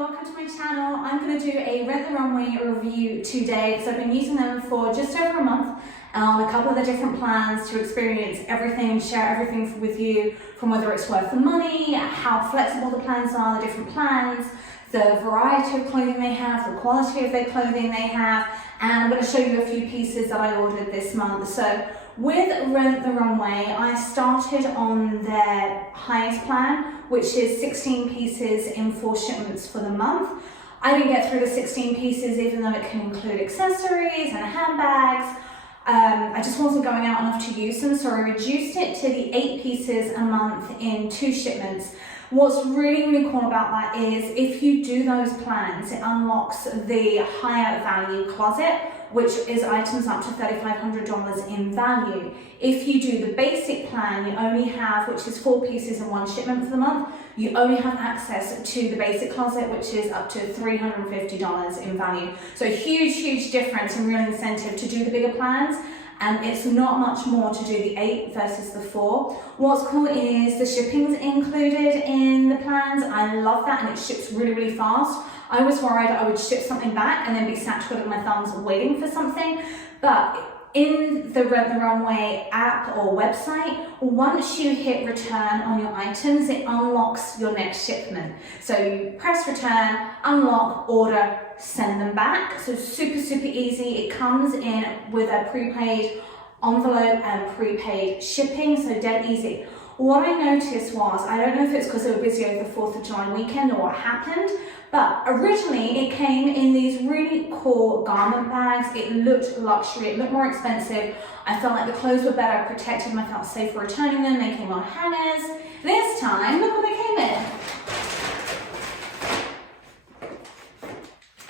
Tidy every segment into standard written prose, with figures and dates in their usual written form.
welcome to my channel. I'm going to do a Rent the Runway review today because I've been using them for just over a month on a couple of the different plans to experience everything and share everything with you, from whether it's worth the money, how flexible the plans are, the different plans, the variety of clothing they have, the quality of their clothing they have, and I'm going to show you a few pieces that I ordered this month. So with Rent the Runway, I started on their highest plan, which is 16 pieces in 4 shipments for the month. I didn't get through the 16 pieces, even though it can include accessories and handbags. I just wasn't going out enough to use them, so I reduced it to the 8 pieces a month in 2 shipments. What's really cool about that is if you do those plans, it unlocks the higher value closet, which is items up to $3,500 in value. If you do the basic plan, you only have, which is 4 pieces in 1 shipment for the month, you only have access to the basic closet, which is up to $350 in value. So huge difference and real incentive to do the bigger plans. And it's not much more to do the 8 versus the 4. What's cool is the shipping's included in the plans. I love that, and it ships really fast. I was worried I would ship something back and then be sat twiddling my thumbs waiting for something. But in the Rent the Runway app or website, once you hit return on your items, it unlocks your next shipment. So you press return, unlock, order, send them back. So super easy. It comes in with a prepaid envelope and prepaid shipping, so dead easy. What I noticed was, I don't know if it's because they were busy over the 4th of July weekend or what happened, but originally it came in these really cool garment bags. It looked luxury, it looked more expensive. I felt like the clothes were better protected and I felt safe for returning them. They came on hangers. This time, look what they came in.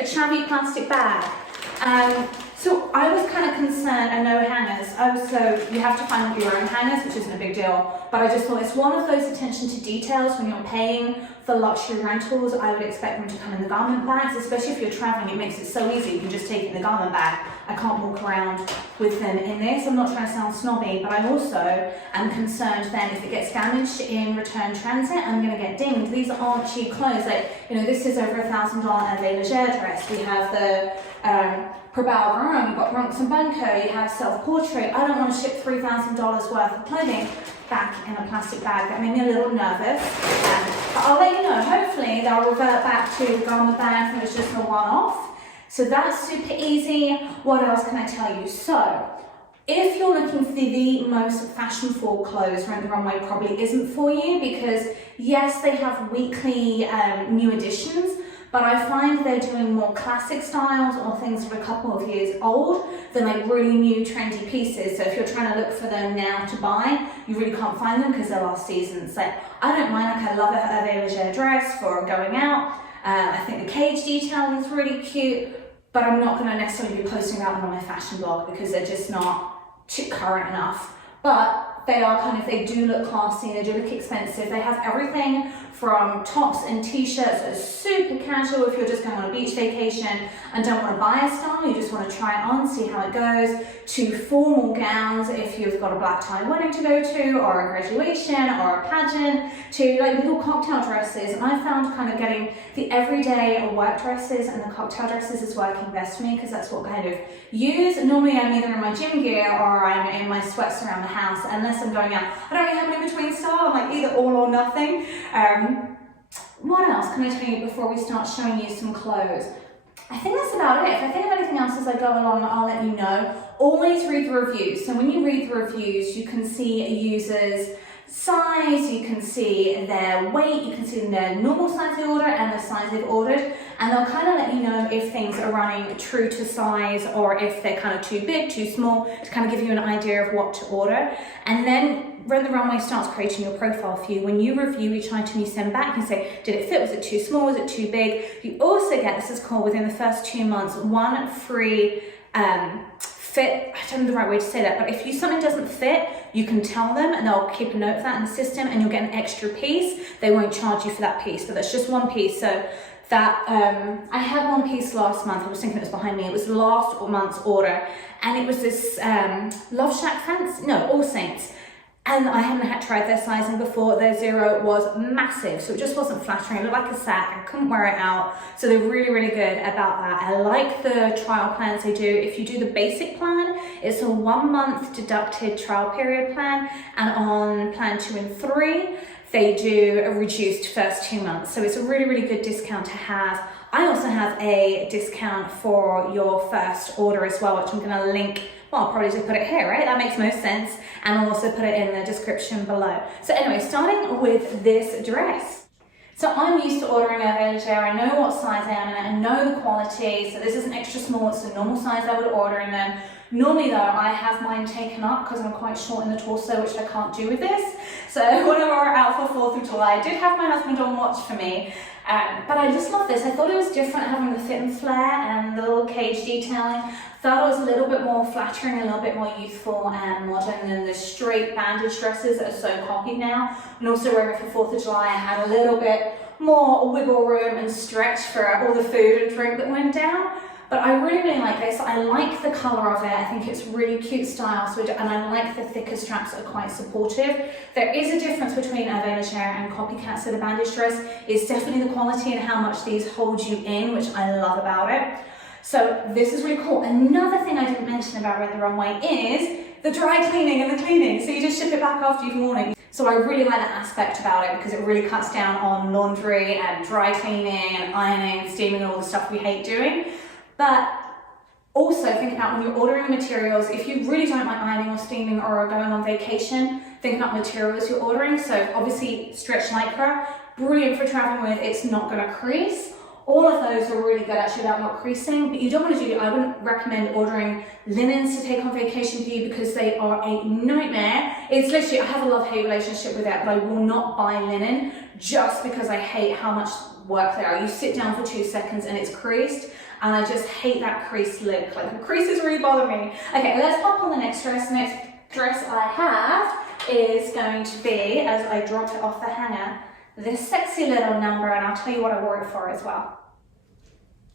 A shabby plastic bag. So I was kind of concerned, and no hangers. So you have to find your own hangers, which isn't a big deal. But I just thought it's one of those attention to details when you're paying for luxury rentals. I would expect them to come in the garment bags, especially if you're traveling. It makes it so easy. You can just take it in the garment bag. I can't walk around with them in this. I'm not trying to sound snobby, but I also am concerned then if it gets damaged in return transit, I'm going to get dinged. These aren't cheap clothes. Like, you know, this is over $1,000 leger dress. We have the Prabal Room, you've got Bronx and Bunko, you have self-portrait. I don't want to ship $3,000 worth of clothing back in a plastic bag. That made me a little nervous. But I'll let you know, hopefully they'll revert back to the garment bag and it's just a one-off. So that's super easy. What else can I tell you? So, if you're looking for the most fashionable clothes, Rent the Runway probably isn't for you, because yes, they have weekly new editions, but I find they're doing more classic styles or things that are a couple of years old than like really new trendy pieces. So if you're trying to look for them now to buy, you really can't find them because they're last season's. Like, I don't mind, like I love a leger dress for going out. I think the cage detail is really cute, but I'm not going to necessarily be posting about them on my fashion blog because they're just not current enough. But they are kind of, they do look classy, they do look expensive. They have everything from tops and t-shirts that are super casual if you're just going on a beach vacation and don't want to buy a style, you just want to try it on, see how it goes, to formal gowns if you've got a black tie wedding to go to, or a graduation, or a pageant, to like little cocktail dresses. And I found kind of getting the everyday work dresses and the cocktail dresses is working best for me because that's what I kind of use. Normally I'm either in my gym gear or I'm in my sweats around the house, unless I'm going out. I don't really have an in-between style, I'm like either all or nothing. What else can I tell you before we start showing you some clothes? I think that's about it. If I think of anything else as I go along, I'll let you know. Always read the reviews. So when you read the reviews, you can see a user's size, you can see their weight, you can see their normal size they order and the size they've ordered, and they'll kind of let you know if things are running true to size or if they're kind of too big, too small, to kind of give you an idea of what to order. And then Rent the Runway starts creating your profile for you. When you review each item you send back, you say, did it fit? Was it too small? Was it too big? You also get, this is called within the first 2 months, 1 free fit. I don't know the right way to say that, but if something doesn't fit, you can tell them and they'll keep a note of that in the system and you'll get an extra piece. They won't charge you for that piece, but that's just 1 piece. So that, I had 1 piece last month. I was thinking it was behind me. It was last month's order, and it was this Love Shack Fancy, no, All Saints. And I hadn't tried their sizing before. Their zero was massive, so it just wasn't flattering. It looked like a sack. I couldn't wear it out. So they're really, really good about that. I like the trial plans they do. If you do the basic plan, it's a 1 month deducted trial period plan. And on plan 2 and 3, they do a reduced first 2 months. So it's a really, really good discount to have. I also have a discount for your first order as well, which I'm gonna link. Well, I'll probably just put it here, right? That makes most sense. And I'll also put it in the description below. So anyway, starting with this dress. So I'm used to ordering a Vélégère. I know what size I am in it. I know the quality. So this is an extra small. It's the normal size I would order in them. Normally though, I have mine taken up because I'm quite short in the torso, which I can't do with this. So when I wore it out for 4th of July, I did have my husband on watch for me. But I just love this. I thought it was different having the fit and flare and the little cage detailing. Thought it was a little bit more flattering, a little bit more youthful and modern than the straight bandage dresses that are so copied now. And also wearing it for 4th of July, I had a little bit more wiggle room and stretch for all the food and drink that went down. But I really, really like this. I like the colour of it. I think it's really cute style. And I like the thicker straps that are quite supportive. There is a difference between a Vélégère and copycats of the bandage dress. It's definitely the quality and how much these hold you in, which I love about it. So this is really cool. Another thing I didn't mention about Rent the Runway is the dry cleaning and the cleaning. So you just ship it back after you've worn it. So I really like that aspect about it because it really cuts down on laundry and dry cleaning and ironing and steaming and all the stuff we hate doing. But also think about when you're ordering materials, if you really don't like ironing or steaming or are going on vacation, think about materials you're ordering. So obviously stretch lycra, brilliant for traveling with, it's not gonna crease. All of those are really good actually about not creasing, but you don't want to do, I wouldn't recommend ordering linens to take on vacation with you because they are a nightmare. It's literally, I have a love-hate relationship with that, but I will not buy linen just because I hate how much work they are. You sit down for 2 seconds and it's creased, and I just hate that creased look. Like the creases really bother me. Okay, let's pop on the next dress. Next dress I have is going to be, as I drop it off the hanger, this sexy little number, and I'll tell you what I wore it for as well.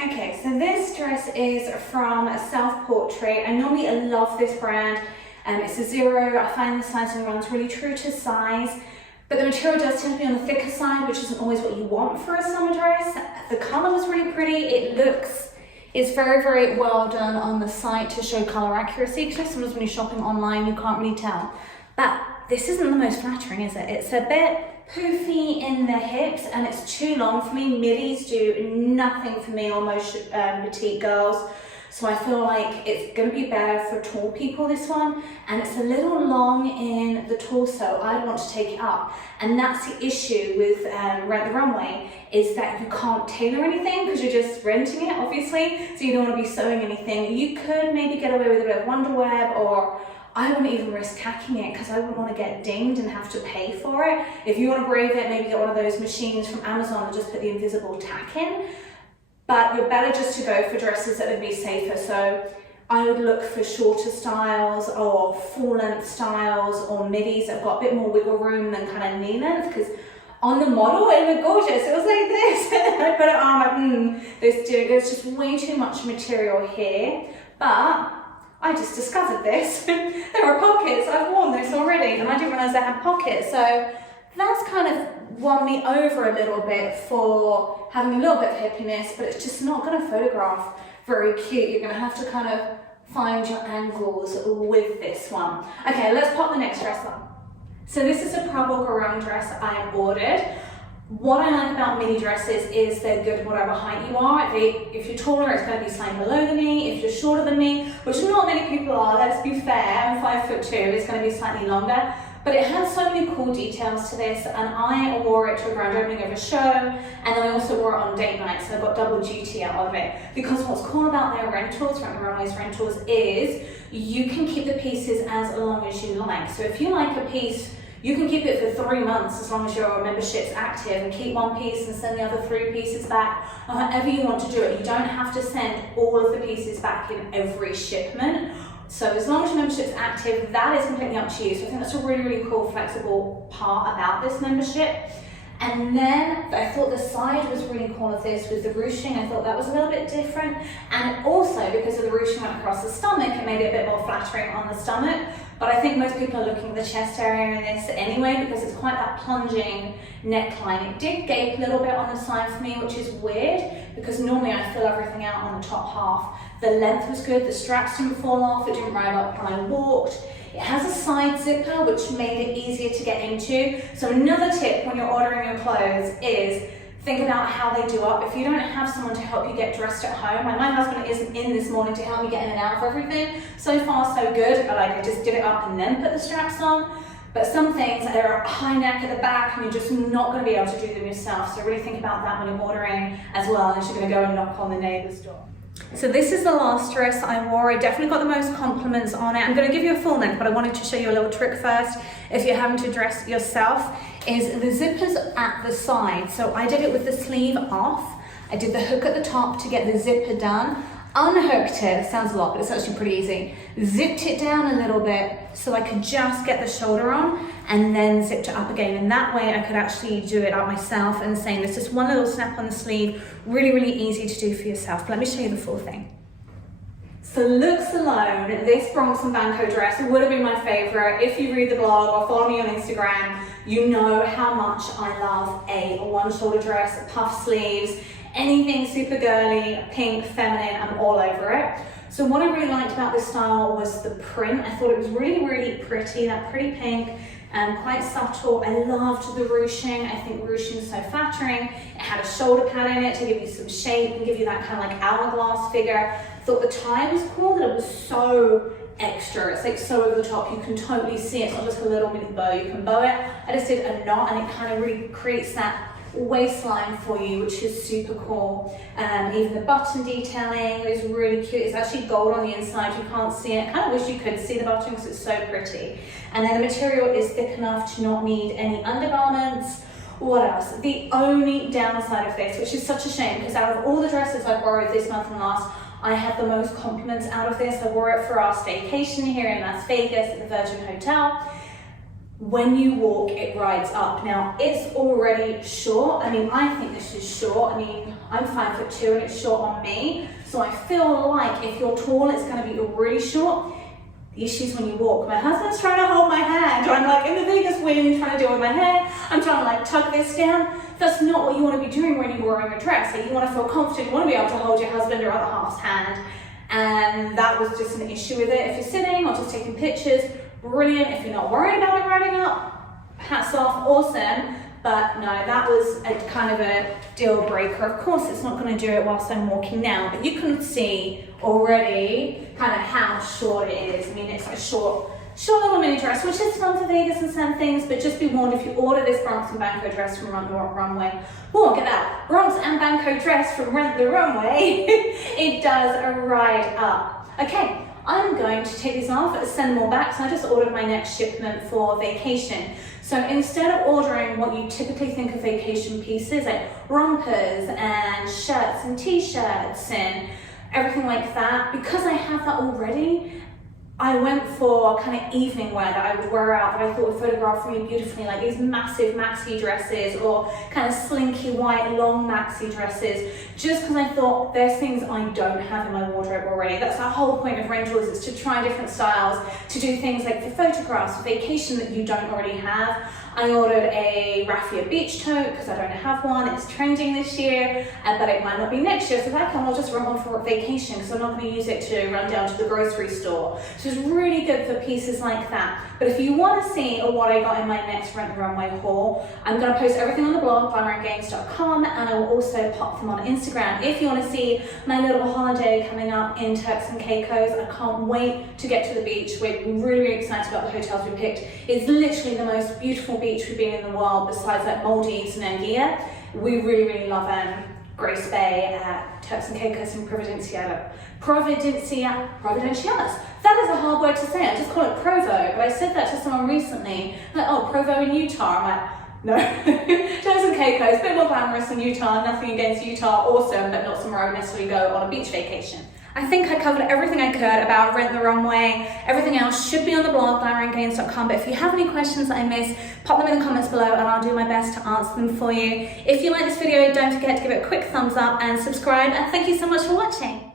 Okay, so this dress is from Self Portrait. I normally love this brand. It's a zero. I find the sizing runs really true to size, but the material does tend to be on the thicker side, which isn't always what you want for a summer dress. The color was really pretty. It's very, very well done on the site to show color accuracy, because sometimes when you're shopping online, you can't really tell. But this isn't the most flattering, is it? It's a bit poofy in the hips and it's too long for me. Middies do nothing for me, or most petite girls. So I feel like it's gonna be better for tall people, this one. And it's a little long in the torso. I'd want to take it up. And that's the issue with Rent the Runway, is that you can't tailor anything because you're just renting it, obviously. So you don't wanna be sewing anything. You could maybe get away with a bit of wonder web, or I wouldn't even risk hacking it because I wouldn't want to get dinged and have to pay for it. If you want to brave it, maybe get one of those machines from Amazon and just put the invisible tack in. But you're better just to go for dresses that would be safer. So I would look for shorter styles or full length styles or middies that have got a bit more wiggle room than kind of knee length, because on the model it looked gorgeous. It was like this. I put it on, I'm like, there's just way too much material here. But I just discovered this. There are pockets. I've worn this already and I didn't realize they had pockets. So that's kind of won me over a little bit for having a little bit of hippiness, but it's just not going to photograph very cute. You're going to have to kind of find your angles with this one. Okay, let's pop the next dress on. So this is a Prabal Garung dress I ordered. What I like about mini dresses is they're good whatever height you are. If you're taller, it's going to be slightly below the knee. If you're shorter than me, which not many people are, let's be fair, I'm 5'2", it's going to be slightly longer. But it has so many cool details to this, and I wore it to a grand opening of a show, and then I also wore it on date night, so I got double duty out of it. Because what's cool about their rentals, Rent the Runway's rentals, is you can keep the pieces as long as you like. So if you like a piece, you can keep it for 3 months as long as your membership's active, and keep one piece and send the other 3 pieces back, or however you want to do it. You don't have to send all of the pieces back in every shipment. So as long as your membership's active, that is completely up to you. So I think that's a really, really cool, flexible part about this membership. And then I thought the side was really cool of this with the ruching. I thought that was a little bit different. And also because of the ruching went across the stomach, it made it a bit more flattering on the stomach. but I think most people are looking at the chest area in this anyway because it's quite that plunging neckline. It did gape a little bit on the side for me, which is weird because normally I fill everything out on the top half. The length was good, the straps didn't fall off, it didn't ride up when I walked. It has a side zipper which made it easier to get into. So another tip when you're ordering your clothes is think about how they do up. If you don't have someone to help you get dressed at home, like my husband isn't in this morning to help me get in and out of everything. So far so good, but like I just did it up and then put the straps on. But some things are high neck at the back and you're just not going to be able to do them yourself. So really think about that when you're ordering as well, unless you're going to go and knock on the neighbour's door. So this is the last dress I wore. It definitely got the most compliments on it. I'm going to give you a full length, but I wanted to show you a little trick first. If you're having to dress yourself, is the zippers at the side. So I did it with the sleeve off. I did the hook at the top to get the zipper done. Unhooked it, sounds a lot, but it's actually pretty easy. Zipped it down a little bit so I could just get the shoulder on and then zipped it up again. And that way I could actually do it up myself and saying there's just one little snap on the sleeve, really, really easy to do for yourself. But let me show you the full thing. So looks alone, this Bronx and Banco dress would have been my favorite. If you read the blog or follow me on Instagram, you know how much I love a one shoulder dress, puff sleeves, anything super girly, pink, feminine, I'm all over it. So what I really liked about this style was the print. I thought it was really, really pretty, that pretty pink, quite subtle. I loved the ruching. I think ruching is so flattering. It had a shoulder pad in it to give you some shape and give you that kind of like hourglass figure. I thought the tie was cool, that it was so extra. It's like so over the top, you can totally see it. It's not just a little mini bow, you can bow it. I just did a knot and it kind of really creates that waistline for you, which is super cool. Even the button detailing is really cute. It's actually gold on the inside, you can't see it. I kind of wish you could see the button because it's so pretty. And then the material is thick enough to not need any undergarments. What else? The only downside of this, which is such a shame, because out of all the dresses I've borrowed this month and last, I had the most compliments out of this. I wore it for our staycation here in Las Vegas at the Virgin Hotel. When you walk, it rides up. Now, it's already short. I mean, I think this is short. I mean, I'm 5'2" and it's short on me. So I feel like if you're tall, it's gonna be really short. The issue is when you walk. My husband's trying to hold my hand. I'm like in the biggest wind trying to deal with my hair. I'm trying to like tuck this down. That's not what you want to be doing when you're wearing a dress. Like, you want to feel confident. You want to be able to hold your husband or other half's hand. And that was just an issue with it. If you're sitting or just taking pictures, brilliant. If you're not worried about it riding up, hats off, awesome. But no, that was a kind of a deal breaker. Of course, it's not going to do it whilst I'm walking now, but you can see already kind of how short it is. I mean, it's a short little mini dress, which is fun for Vegas and some things, but just be warned, if you order this Bronx and Banco dress from Runway, oh, get that, Bronx and Banco dress from Rent the Runway, it does ride up. Okay. I'm going to take these off, send them all back, so I just ordered my next shipment for vacation. So instead of ordering what you typically think of vacation pieces, like rompers and shirts and t-shirts and everything like that, because I have that already, I went for kind of evening wear that I would wear out that I thought would photograph really beautifully, like these massive maxi dresses or kind of slinky white long maxi dresses, just because I thought there's things I don't have in my wardrobe already. That's the whole point of rentals, is to try different styles, to do things like for photographs, for vacation that you don't already have. I ordered a raffia beach tote because I don't have one. It's trending this year, but it might not be next year. So if I can, I'll just run one for vacation because I'm not going to use it to run down to the grocery store. So it's really good for pieces like that. But if you want to see what I got in my next Rent the Runway haul, I'm going to post everything on the blog, glamourandgains.com, and I will also pop them on Instagram. If you want to see my little holiday coming up in Turks and Caicos, I can't wait to get to the beach. We're really, really excited about the hotels we picked. It's literally the most beautiful beach we've been in the world, besides like Maldives and Anguilla. We really, really love Grace Bay, Turks and Caicos, and Providenciales. That is a hard word to say. I just call it Provo, but I said that to someone recently. Like, oh, Provo in Utah. I'm like, no. Turks and Caicos, a bit more glamorous than Utah. Nothing against Utah, awesome, but not somewhere I would necessarily go on a beach vacation. I think I covered everything I could about Rent the Runway. Everything else should be on the blog, glamourandgains.com. But if you have any questions that I missed, pop them in the comments below and I'll do my best to answer them for you. If you like this video, don't forget to give it a quick thumbs up and subscribe. And thank you so much for watching.